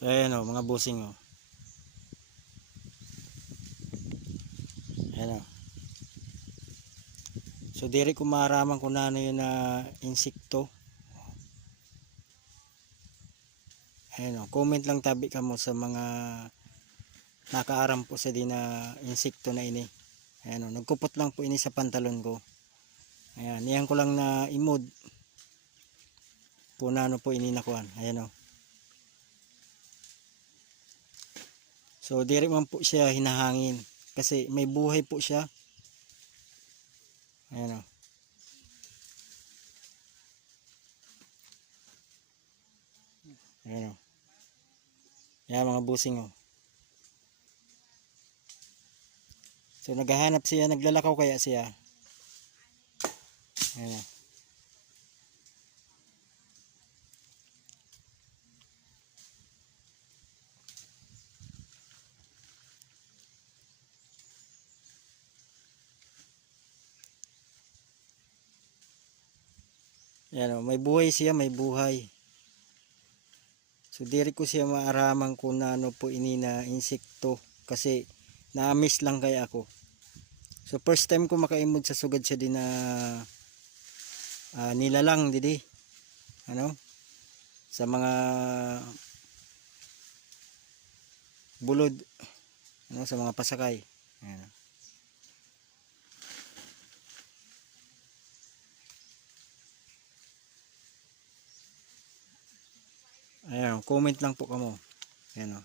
So ayan o, mga busing o. Ayan o. So diri ko maaraman kung ano yun na insekto. Ayan o, comment lang tabi ka mo sa mga nakaaram po sa di na insekto na ini. Ayan o, nagkupot lang po ini sa pantalon ko. Ayan, iyan ko lang na imod. Punano po ini nakuan. Ayan o. So diri man po siya hinahangin kasi may buhay po siya. Ayan o. Ayan o. Ayan mga busing o. So naghahanap siya, naglalakaw kaya siya. Ayan o. Ayan o, may buhay siya, may buhay. So diri ko siya maaraman kung ano po ini na insekto kasi na-miss lang kaya ako. So first time ko makaimod sa sugad siya din na nilalang didi. Ano? Sa mga bulod, ano, sa mga pasakay. Ayan. Ayan, comment lang po kamo. Ayan o.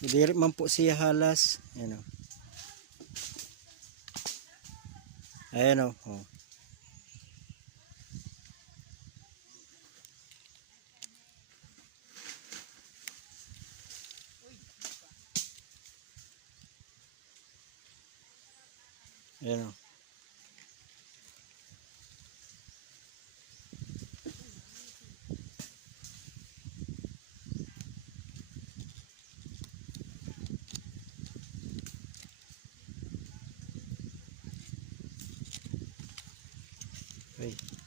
So diri man po siya halas. Ayan o. Ayan o. Oh. Ayan o. Okay.